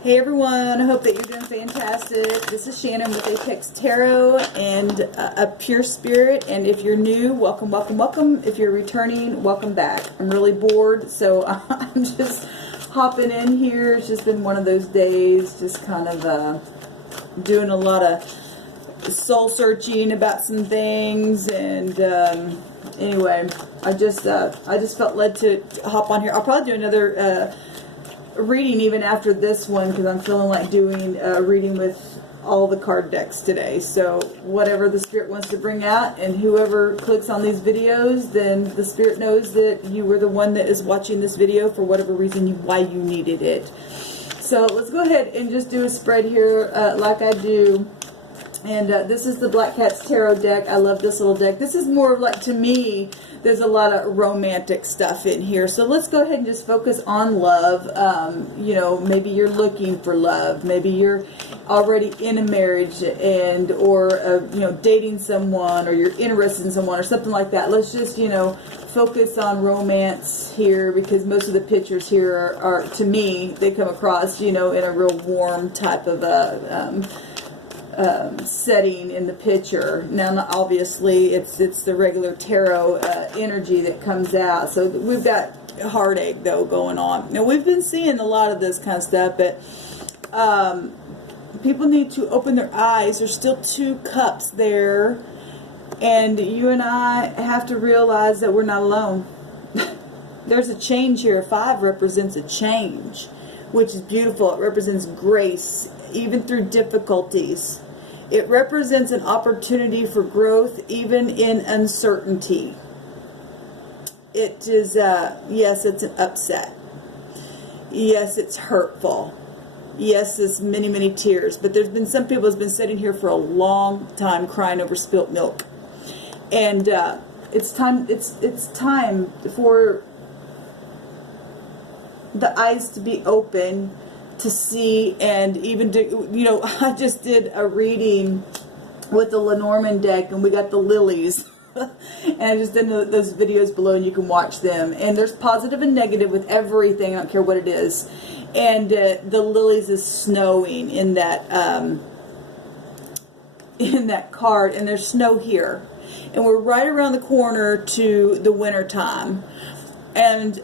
Hey everyone, I hope that you're doing fantastic. This is Shannon with Apex Tarot and a Pure Spirit. And if you're new, welcome, welcome, welcome. If you're returning, welcome back. I'm really bored, so I'm just hopping in here. It's just been one of those days, just kind of doing a lot of soul searching about some things. And anyway, I just felt led to hop on here. I'll probably do another reading even after this one, because I'm feeling like doing a reading with all the card decks today. So whatever the Spirit wants to bring out, and whoever clicks on these videos, then the Spirit knows that you were the one that is watching this video for whatever reason, why you needed it. So let's go ahead and just do a spread here like I do. And this is the Black Cat's Tarot deck. I love this little deck. This is more of like, to me, there's a lot of romantic stuff in here. So let's go ahead and just focus on love. You know, maybe you're looking for love. Maybe you're already in a marriage and or you know, dating someone, or you're interested in someone or something like that. Let's just, you know, focus on romance here, because most of the pictures here are to me, they come across, you know, in a real warm type of a setting in the picture. Now, obviously, it's the regular tarot energy that comes out. So we've got heartache, though, going on. Now, we've been seeing a lot of this kind of stuff, but people need to open their eyes. There's still 2 cups there, and you and I have to realize that we're not alone. There's a change here. 5 represents a change, which is beautiful. It represents grace, even through difficulties. It represents an opportunity for growth, even in uncertainty. It is, yes, it's an upset. Yes, it's hurtful. Yes, it's many, many tears. But there's been some people who's been sitting here for a long time crying over spilt milk. And it's time for the eyes to be open, to see, and even to, you know, I just did a reading with the Lenormand deck, and we got the lilies. And I just did those videos below, and you can watch them. And there's positive and negative with everything. I don't care what it is. And the lilies is snowing in that card, and there's snow here. And we're right around the corner to the winter time. And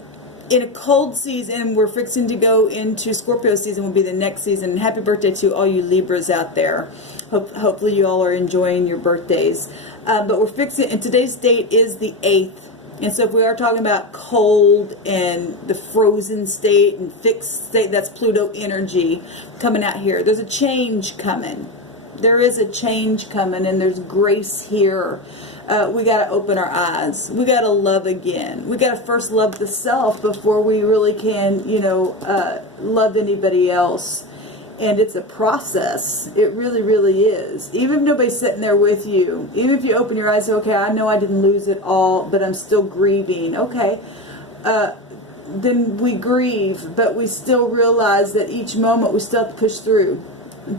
in a cold season, we're fixing to go into Scorpio season, will be the next season. And happy birthday to all you Libras out there. Hopefully you all are enjoying your birthdays. But we're fixing, and today's date is the 8th. And so if we are talking about cold and the frozen state and fixed state, that's Pluto energy coming out here. There's a change coming. There is a change coming, and there's grace here. We got to open our eyes. We got to love again. We got to first love the self before we really can, you know, love anybody else. And it's a process. It really, really is. Even if nobody's sitting there with you, even if you open your eyes, okay, I know I didn't lose it all, but I'm still grieving. Okay, then we grieve, but we still realize that each moment we still have to push through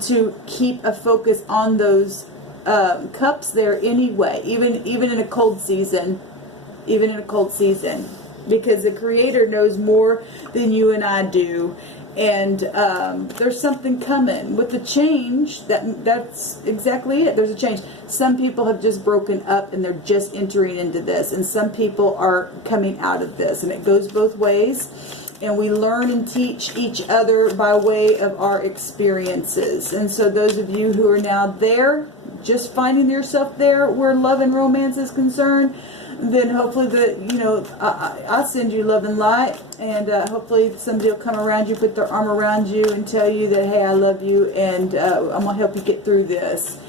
to keep a focus on those cups there anyway, even in a cold season, because the Creator knows more than you and I do. And there's something coming with the change. That's exactly it. There's a change. Some people have just broken up and they're just entering into this, and some people are coming out of this, and it goes both ways. And we learn and teach each other by way of our experiences. And so those of you who are now there, just finding yourself there where love and romance is concerned, then hopefully I'll send you love and light, and hopefully somebody will come around you, put their arm around you, and tell you that, hey, I love you, and I'm going to help you get through this.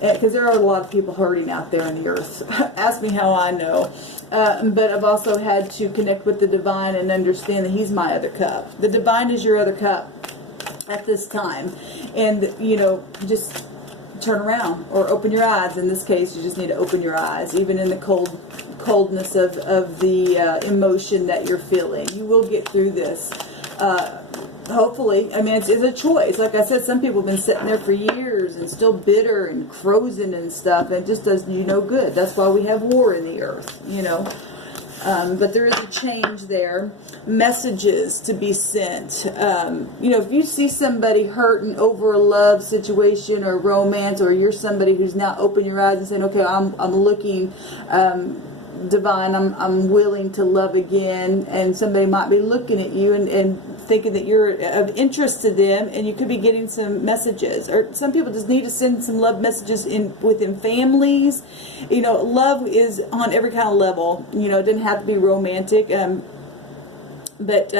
Because there are a lot of people hurting out there on the earth. Ask me how I know. But I've also had to connect with the divine and understand that He's my other cup. The divine is your other cup at this time. And, you know, just turn around or open your eyes. In this case, you just need to open your eyes, even in the coldness of the emotion that you're feeling. You will get through this. Hopefully. I mean, it's a choice. Like I said, some people have been sitting there for years and still bitter and frozen and stuff, and it just does you no good. That's why we have war in the earth, you know. But there is a change there. Messages to be sent. You know, if you see somebody hurting over a love situation or romance, or you're somebody who's now open your eyes and saying, okay, I'm looking divine, I'm willing to love again, and somebody might be looking at you and thinking that you're of interest to them, and you could be getting some messages. Or some people just need to send some love messages within families. You know, love is on every kind of level. You know, it didn't have to be romantic, but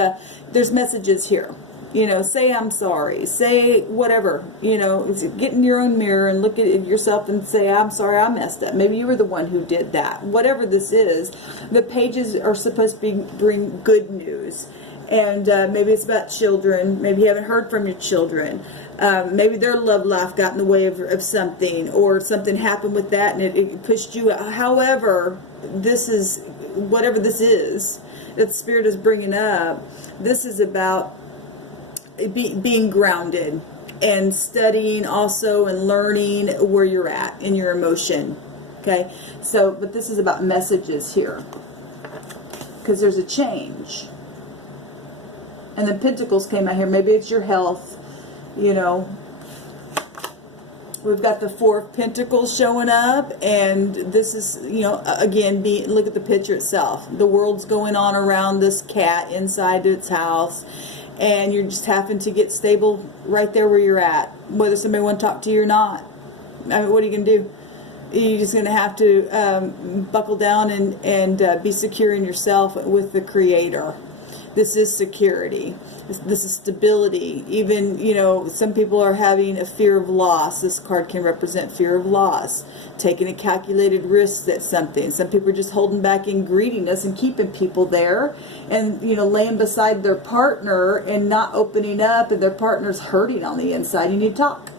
there's messages here. You know, say I'm sorry, say whatever, you know, get in your own mirror and look at yourself and say, I'm sorry, I messed up. Maybe you were the one who did that. Whatever this is, the pages are supposed to bring good news. And maybe it's about children. Maybe you haven't heard from your children. Maybe their love life got in the way of something, or something happened with that and it pushed you out. However, this is, whatever this is that the Spirit is bringing up, this is about being grounded and studying also and learning where you're at in your emotion. Okay, so, but this is about messages here, because there's a change. And the Pentacles came out here. Maybe it's your health, you know. We've got the Four of Pentacles showing up, and this is, you know, again, look at the picture itself. The world's going on around this cat inside its house, and you're just having to get stable right there where you're at, whether somebody wants to talk to you or not. I mean, what are you going to do? You're just going to have to buckle down and be secure in yourself with the Creator. This is security. This is stability. Even, you know, some people are having a fear of loss. This card can represent fear of loss. Taking a calculated risk at something. Some people are just holding back in greediness and keeping people there. And, you know, laying beside their partner and not opening up, and their partner's hurting on the inside. You need to talk.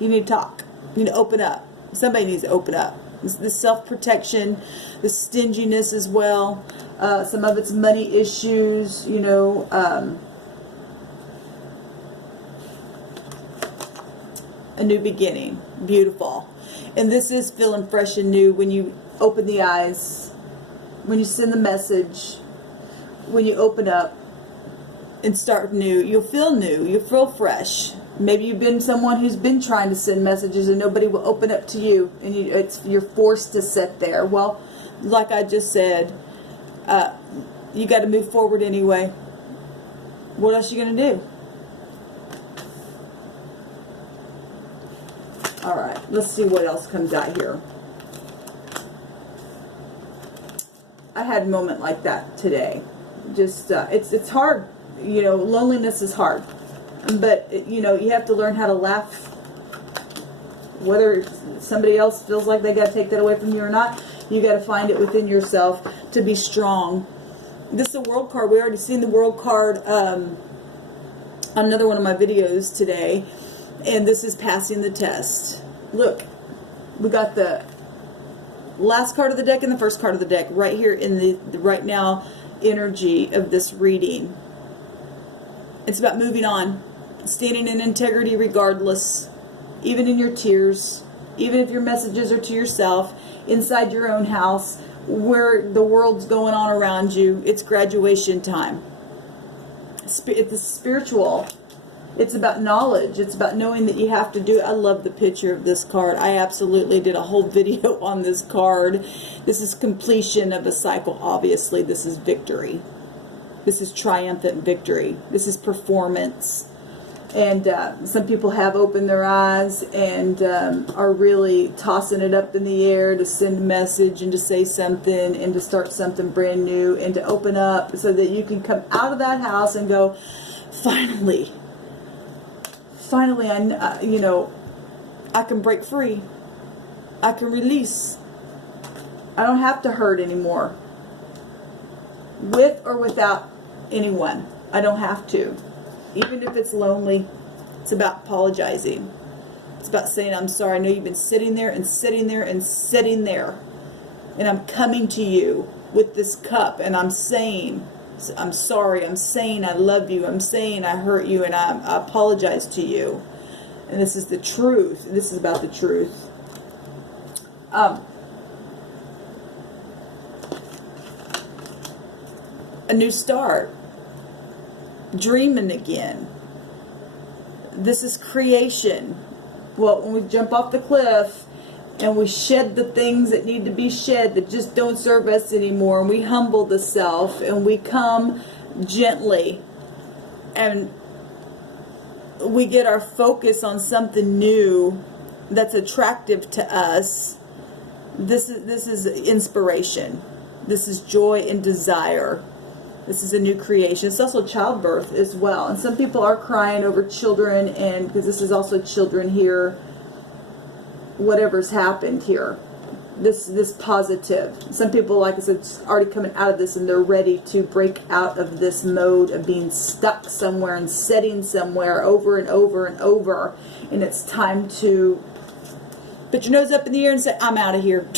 You need to talk. You need to open up. Somebody needs to open up. This self-protection, the stinginess as well. Some of it's money issues, you know. A new beginning. Beautiful. And this is feeling fresh and new when you open the eyes, when you send the message, when you open up and start new. You'll feel new. You'll feel fresh. Maybe you've been someone who's been trying to send messages and nobody will open up to you, and you're forced to sit there. Well, like I just said, you got to move forward anyway. What else are you going to do? All right, let's see what else comes out here. I had a moment like that today. Just it's hard, you know. Loneliness is hard. But, you know, you have to learn how to laugh. Whether somebody else feels like they got to take that away from you or not, you got to find it within yourself to be strong. This is a world card. We already seen the world card on another one of my videos today. And this is passing the test. Look, we got the last card of the deck and the first card of the deck right here in the right now energy of this reading. It's about moving on. Standing in integrity regardless, even in your tears, even if your messages are to yourself, inside your own house, where the world's going on around you. It's graduation time. It's spiritual. It's about knowledge. It's about knowing that you have to do it. I love the picture of this card. I absolutely did a whole video on this card. This is completion of a cycle. Obviously, this is victory. This is triumphant victory. This is performance. And some people have opened their eyes and are really tossing it up in the air to send a message and to say something and to start something brand new and to open up so that you can come out of that house and go, finally, you know, I can break free. I can release. I don't have to hurt anymore. With or without anyone. I don't have to. Even if it's lonely, it's about apologizing. It's about saying, I'm sorry. I know you've been sitting there and sitting there and sitting there. And I'm coming to you with this cup. And I'm saying, I'm sorry. I'm saying I love you. I'm saying I hurt you. And I apologize to you. And this is the truth. This is about the truth. a new start, dreaming again. This is creation. Well, when we jump off the cliff and we shed the things that need to be shed that just don't serve us anymore, and we humble the self and we come gently and we get our focus on something new that's attractive to us. This is inspiration. This is joy and desire. This is a new creation. It's also childbirth as well. And some people are crying over children, and because this is also children here, whatever's happened here. This positive. Some people, like I said, already coming out of this and they're ready to break out of this mode of being stuck somewhere and setting somewhere over and over and over. And it's time to put your nose up in the air and say, I'm out of here.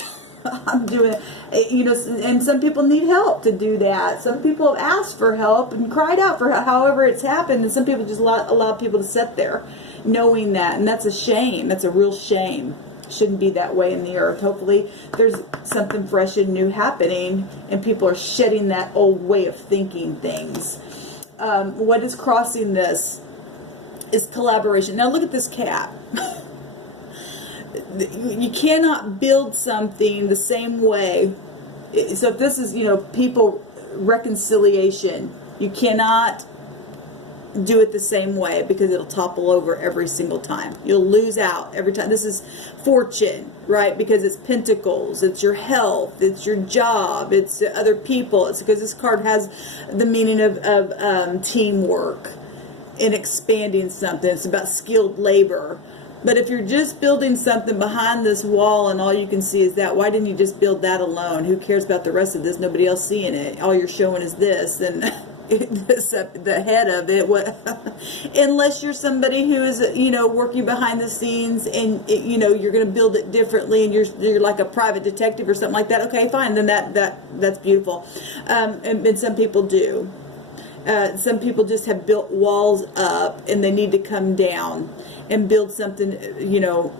I'm doing it. You know, and some people need help to do that. Some people have asked for help and cried out for help, however it's happened. And some people just allow people to sit there knowing that. And that's a shame. That's a real shame. Shouldn't be that way in the earth. Hopefully there's something fresh and new happening and people are shedding that old way of thinking things. What is crossing this is collaboration. Now look at this cat. You cannot build something the same way. So if this is, you know, people reconciliation, you cannot do it the same way because it'll topple over every single time. You'll lose out every time. This is fortune, right? Because it's pentacles, it's your health, it's your job, it's other people. It's because this card has the meaning of teamwork and expanding something. It's about skilled labor. But if you're just building something behind this wall and all you can see is that, why didn't you just build that alone? Who cares about the rest of this? Nobody else seeing it. All you're showing is this, and the head of it. What? Unless you're somebody who is, you know, working behind the scenes, and you know you're going to build it differently, and you're like a private detective or something like that. Okay, fine. Then that's beautiful. And some people do. Some people just have built walls up, and they need to come down and build something, you know,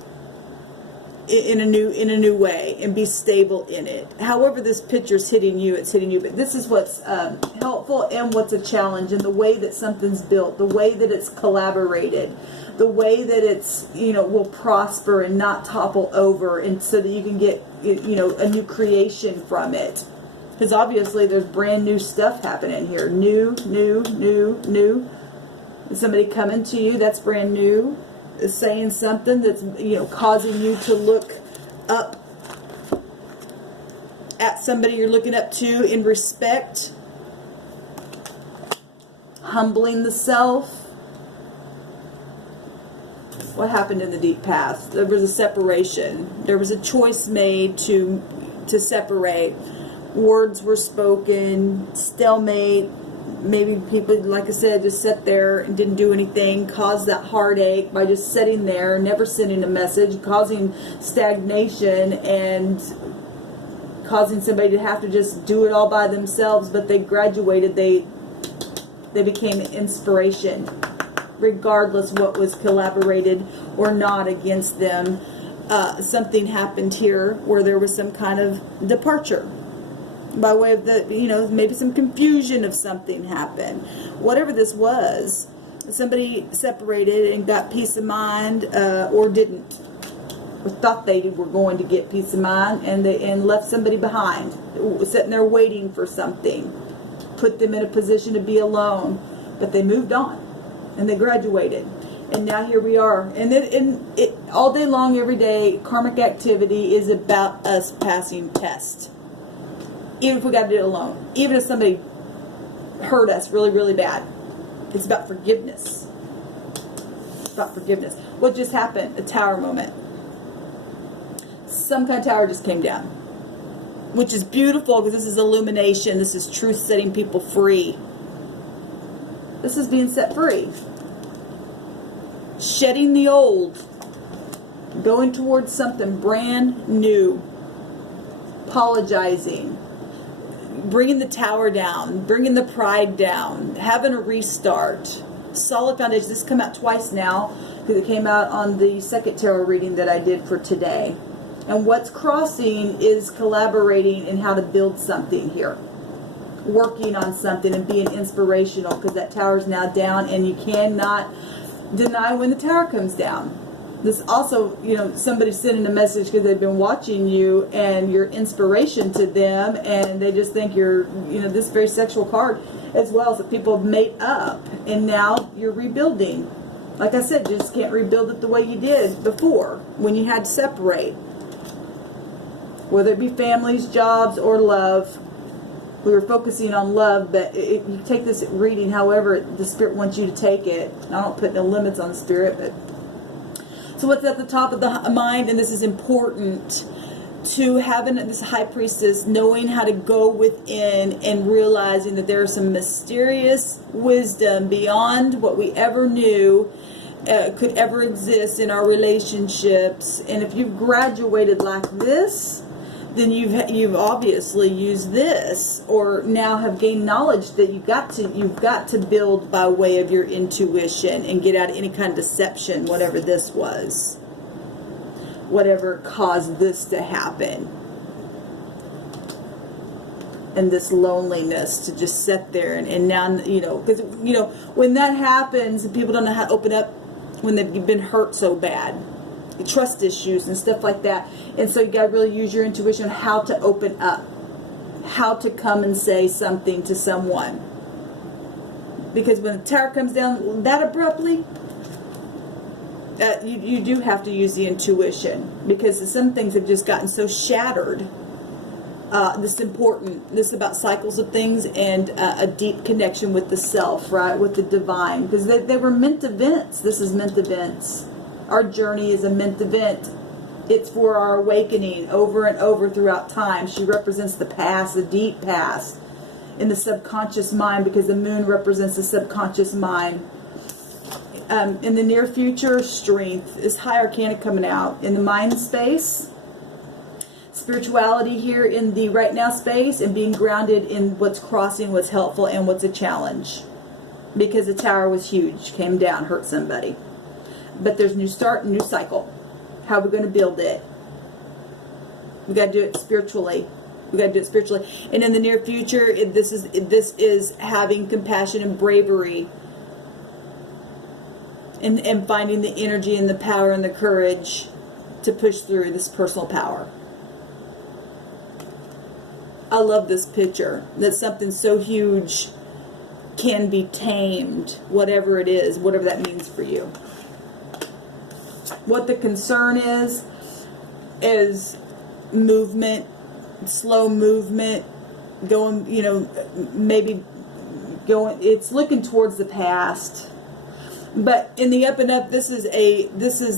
in a new way and be stable in it. However this picture's hitting you, it's hitting you. But this is what's helpful and what's a challenge, in the way that something's built, the way that it's collaborated, the way that it's, you know, will prosper and not topple over, and so that you can get, you know, a new creation from it. Because obviously there's brand new stuff happening here. New. Somebody coming to you, that's brand new. Is saying something that's, you know, causing you to look up at somebody you're looking up to in respect. Humbling the self. What happened in the deep past? There was a separation. There was a choice made to separate. Words were spoken, stalemate. Maybe people, like I said, just sat there and didn't do anything, caused that heartache by just sitting there, never sending a message, causing stagnation and causing somebody to have to just do it all by themselves. But they graduated, they became an inspiration, regardless what was collaborated or not against them. Something happened here where there was some kind of departure. By way of the, you know, maybe some confusion of something happened. Whatever this was, somebody separated and got peace of mind, or didn't, or thought they were going to get peace of mind, and left somebody behind, sitting there waiting for something, put them in a position to be alone. But they moved on, and they graduated, and now here we are. And it all day long, every day, karmic activity is about us passing tests. Even if we got to do it alone. Even if somebody hurt us really, really bad. It's about forgiveness. It's about forgiveness. What just happened? A tower moment. Some kind of tower just came down. Which is beautiful because this is illumination. This is truth setting people free. This is being set free. Shedding the old. Going towards something brand new. Apologizing. Bringing the tower down, bringing the pride down, having a restart, solid foundation. This has come out twice now because it came out on the second tarot reading that I did for today. And what's crossing is collaborating in how to build something here. working on something and being inspirational, because that tower is now down and you cannot deny when the tower comes down. This also, you know, somebody's sending a message because they've been watching you and you're inspiration to them, and they just think you're, you know, this very sexual card as well, as that people have made up, and now you're rebuilding. Like I said, you just can't rebuild it the way you did before when you had to separate. Whether it be families, jobs, or love. We were focusing on love, but you take this reading however the Spirit wants you to take it. I don't put no limits on the Spirit, but so what's at the top of the mind, and this is important, to having this High Priestess knowing how to go within and realizing that there is some mysterious wisdom beyond what we ever knew could ever exist in our relationships. And if you've graduated like this, then you've obviously used this, or now have gained knowledge that you've got to build by way of your intuition and get out of any kind of deception, whatever this was, whatever caused this to happen, and this loneliness to just sit there and now, you know, because, you know, when that happens, people don't know how to open up when they've been hurt so bad. Trust issues and stuff like that. And so you got to really use your intuition on how to open up, how to come and say something to someone. Because when the tower comes down that abruptly, you do have to use the intuition, because some things have just gotten so shattered. This is important. This is about cycles of things and a deep connection with the self, right? With the divine. Because they were meant events. This is meant events. Our journey is a meant event. It's for our awakening over and over throughout time. She represents the past, the deep past, in the subconscious mind, because the moon represents the subconscious mind. In the near future, strength is High Arcana coming out. In the mind space, spirituality here in the right now space, and being grounded in what's crossing, what's helpful, and what's a challenge. Because the tower was huge, came down, hurt somebody. But there's new start, new cycle. How are we going to build it? We got to do it spiritually. We got to do it spiritually. And in the near future, this is having compassion and bravery, and finding the energy and the power and the courage to push through this personal power. I love this picture. That something so huge can be tamed, whatever it is, whatever that means for you. What the concern is movement, slow movement, going, you know, maybe going, it's looking towards the past. But in the up and up, this is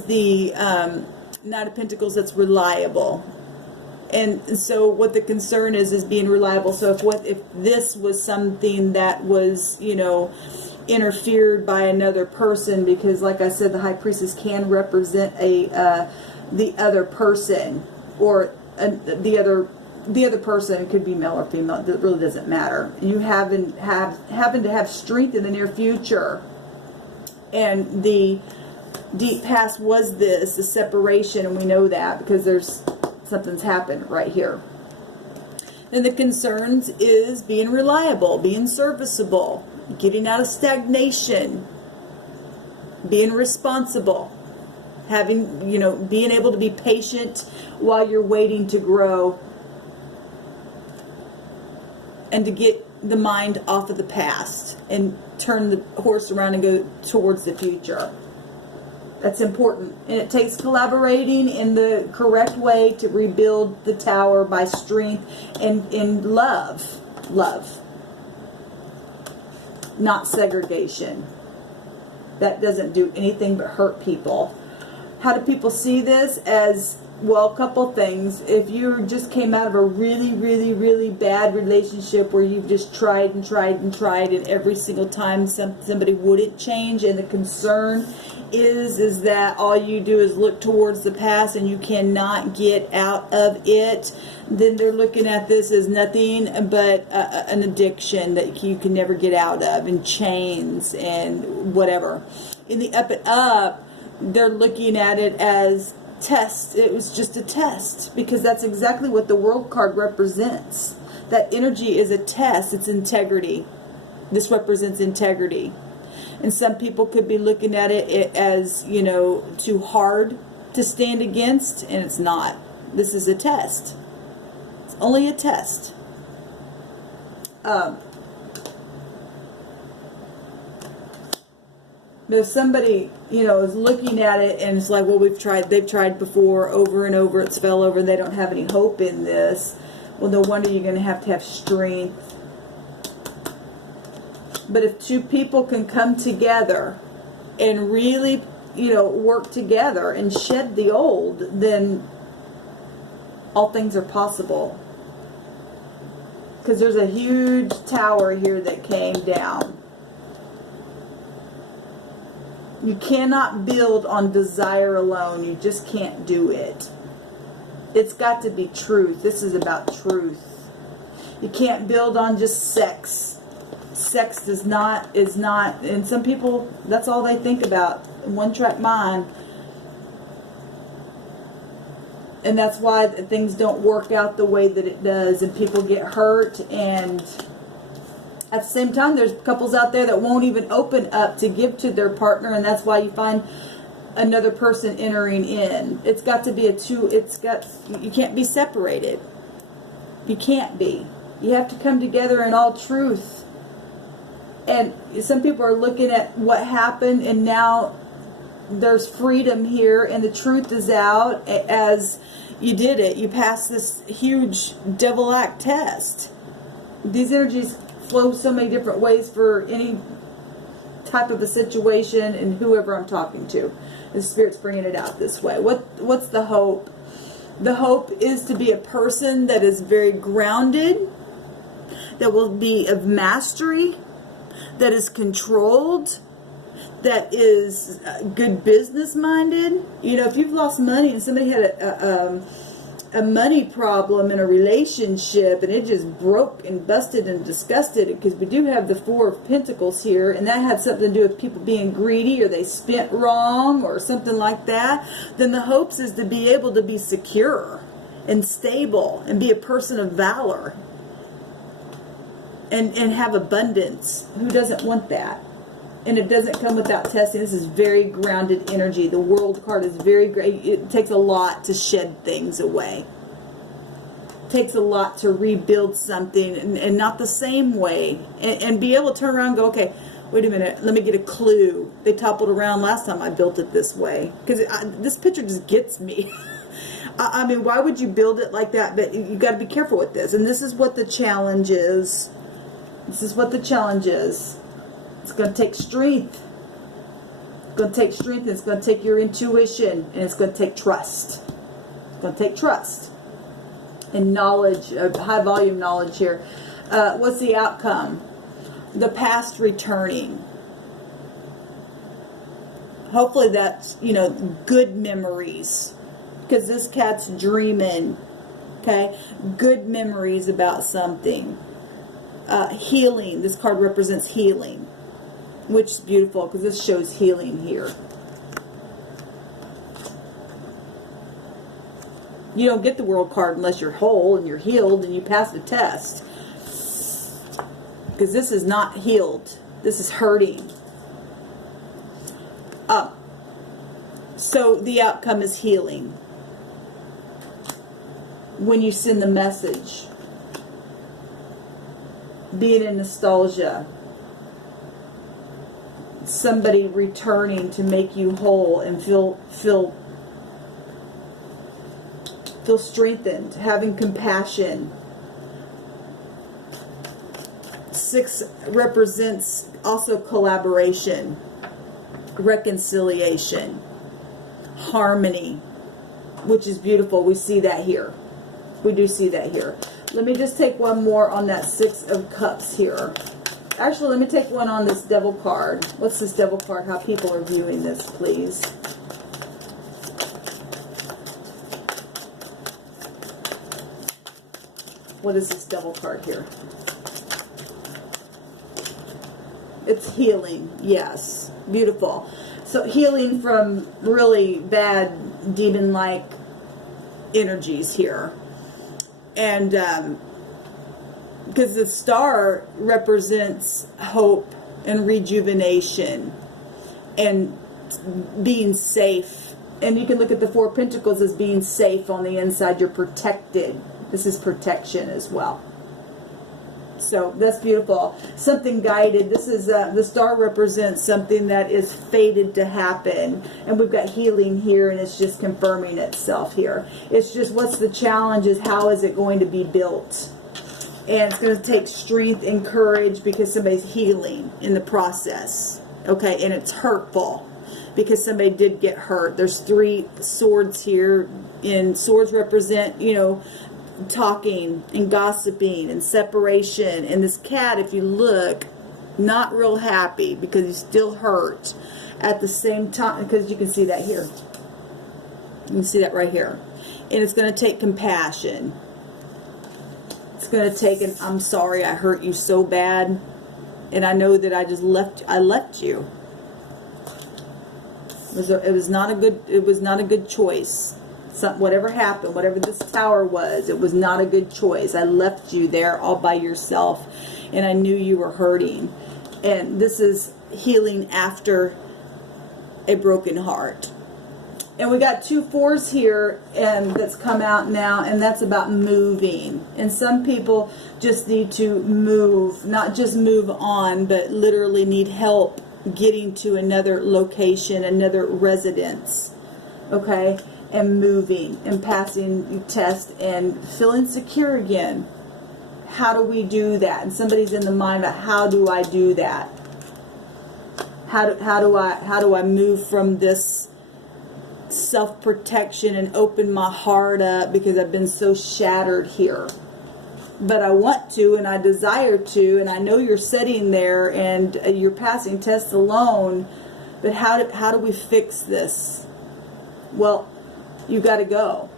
the Knight of Pentacles that's reliable. And so what the concern is being reliable. So if this was something that was, you know, interfered by another person, because like I said, the High Priestess can represent the other person, or the other person. It could be male or female. It really doesn't matter. You happen to have strength in the near future, and the deep past was the separation, and we know that because something's happened right here. And the concerns is being reliable, being serviceable, getting out of stagnation, being responsible, having, you know, being able to be patient while you're waiting to grow, and to get the mind off of the past and turn the horse around and go towards the future. That's important. And it takes collaborating in the correct way to rebuild the tower by strength and in love. Love. Not segregation. That doesn't do anything but hurt people. How do people see this? As, well, a couple things. If you just came out of a really, really, really bad relationship where you've just tried and tried and tried, and every single time somebody wouldn't change, and the concern is that all you do is look towards the past and you cannot get out of it, then they're looking at this as nothing but an addiction that you can never get out of, and chains and whatever. In the up and up, they're looking at it as test. It was just a test, because that's exactly what the World card represents. That energy is a test. It's integrity. This represents integrity. And some people could be looking at it as, you know, too hard to stand against, and it's not. This is a test. It's only a test. But if somebody, you know, is looking at it and it's like, well, they've tried before, over and over, it's fell over, they don't have any hope in this, well, no wonder you're going to have strength. But if two people can come together and really, you know, work together and shed the old, then all things are possible. Because there's a huge tower here that came down. You cannot build on desire alone. You just can't do it. It's got to be truth. This is about truth. You can't build on just sex. Sex is not, and some people, that's all they think about. One-track mind. And that's why things don't work out the way that it does, and people get hurt. And at the same time, there's couples out there that won't even open up to give to their partner, and that's why you find another person entering in. It's got to be you can't be separated. You can't be. You have to come together in all truth. And some people are looking at what happened, and now there's freedom here, and the truth is out as you did it. You passed this huge devil act test. These energies flow so many different ways for any type of a situation and whoever I'm talking to. The Spirit's bringing it out this way. What's the hope? The hope is to be a person that is very grounded, that will be of mastery, that is controlled, that is good business minded. You know, if you've lost money and somebody had a money problem in a relationship and it just broke and busted and disgusted, because we do have the Four of Pentacles here, and that had something to do with people being greedy or they spent wrong or something like that, then the hopes is to be able to be secure and stable and be a person of valor. And have abundance. Who doesn't want that? And it doesn't come without testing. This is very grounded energy. The World card is very great. It takes a lot to shed things away. It takes a lot to rebuild something, and not the same way. And be able to turn around and go, okay, wait a minute, let me get a clue. They toppled around last time I built it this way. Because this picture just gets me. I mean, why would you build it like that? But you got to be careful with this. And this is what the challenge is. This is what the challenge is. It's going to take strength. It's going to take strength, and it's going to take your intuition, and it's going to take trust. It's going to take trust and knowledge, high volume knowledge here. What's the outcome? The past returning. Hopefully that's, you know, good memories, because this cat's dreaming. Okay? Good memories about something. Healing. This card represents healing, which is beautiful because this shows healing here. You don't get the World card unless you're whole and you're healed and you pass the test, because this is not healed. This is hurting. So the outcome is healing when you send the message. Being in nostalgia, somebody returning to make you whole and feel strengthened, having compassion. 6 represents also collaboration, reconciliation, harmony, which is beautiful. We see that here. We do see that here. Let me just take one more on that 6 of Cups here. Actually, let me take one on this Devil card. What's this Devil card? How people are viewing this, please. What is this Devil card here? It's healing. Yes. Beautiful. So healing from really bad demon-like energies here. And because the star represents hope and rejuvenation and being safe. And you can look at the Four of Pentacles as being safe on the inside. You're protected. This is protection as well. So that's beautiful. Something guided. This is the star represents something that is fated to happen, and we've got healing here, and it's just confirming itself here. It's just, what's the challenge is how is it going to be built, and it's going to take strength and courage because somebody's healing in the process. Okay, and it's hurtful because somebody did get hurt. There's 3 swords here, and swords represent, you know, talking and gossiping and separation. And this cat, if you look, not real happy because he's still hurt at the same time, because you can see that here. You can see that right here. And it's going to take compassion. It's going to take an, I'm sorry I hurt you so bad, and I know that I left you. It was not a good choice. Whatever happened, whatever this tower was, it was not a good choice. I left you there all by yourself, and I knew you were hurting. And this is healing after a broken heart. And we got 2 fours here, and that's come out now, and that's about moving. And some people just need to move, not just move on, but literally need help getting to another location, another residence. Okay? And moving and passing test and feeling secure again. How do we do that? And somebody's in the mind about, how do I do that? How do I move from this self-protection and open my heart up because I've been so shattered here? But I want to, and I desire to, and I know you're sitting there and you're passing tests alone, but how do we fix this? Well, you got to go.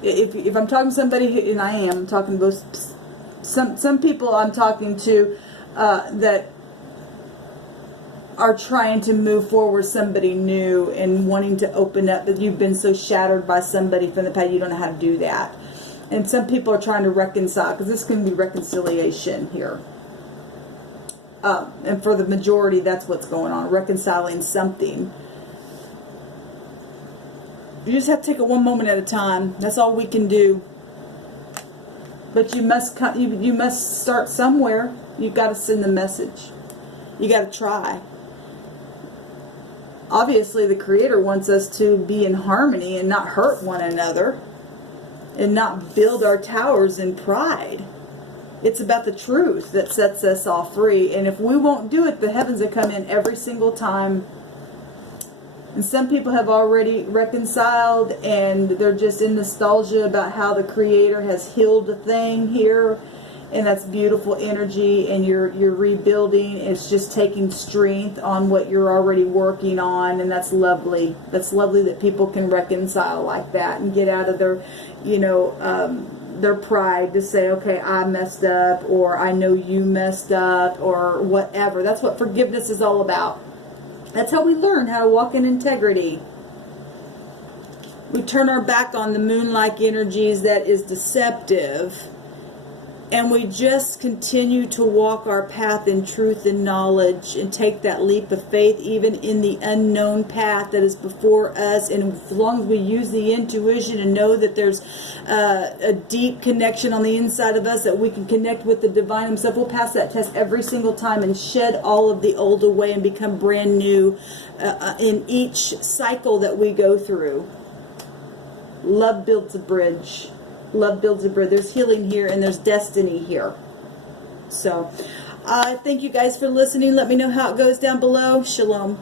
If I'm talking to somebody, and I'm talking to both, some people I'm talking to that are trying to move forward, somebody new and wanting to open up, but you've been so shattered by somebody from the past, you don't know how to do that. And some people are trying to reconcile, because this can be reconciliation here. And for the majority, that's what's going on, reconciling something. You just have to take it one moment at a time. That's all we can do. But you must you must start somewhere. You've got to send the message. You got to try. Obviously, the Creator wants us to be in harmony and not hurt one another and not build our towers in pride. It's about the truth that sets us all free. And if we won't do it, the heavens will come in every single time. And some people have already reconciled, and they're just in nostalgia about how the Creator has healed a thing here. And that's beautiful energy, and you're rebuilding. It's just taking strength on what you're already working on, and that's lovely. That's lovely that people can reconcile like that and get out of their, their pride to say, okay, I messed up, or I know you messed up, or whatever. That's what forgiveness is all about. That's how we learn how to walk in integrity. We turn our back on the moon-like energies that is deceptive, and we just continue to walk our path in truth and knowledge and take that leap of faith even in the unknown path that is before us. And as long as we use the intuition and know that there's a deep connection on the inside of us, that we can connect with the divine himself, we'll pass that test every single time and shed all of the old away and become brand new in each cycle that we go through. Love builds a bridge. Love builds a bridge. There's healing here, and there's destiny here. So, thank you guys for listening. Let me know how it goes down below. Shalom.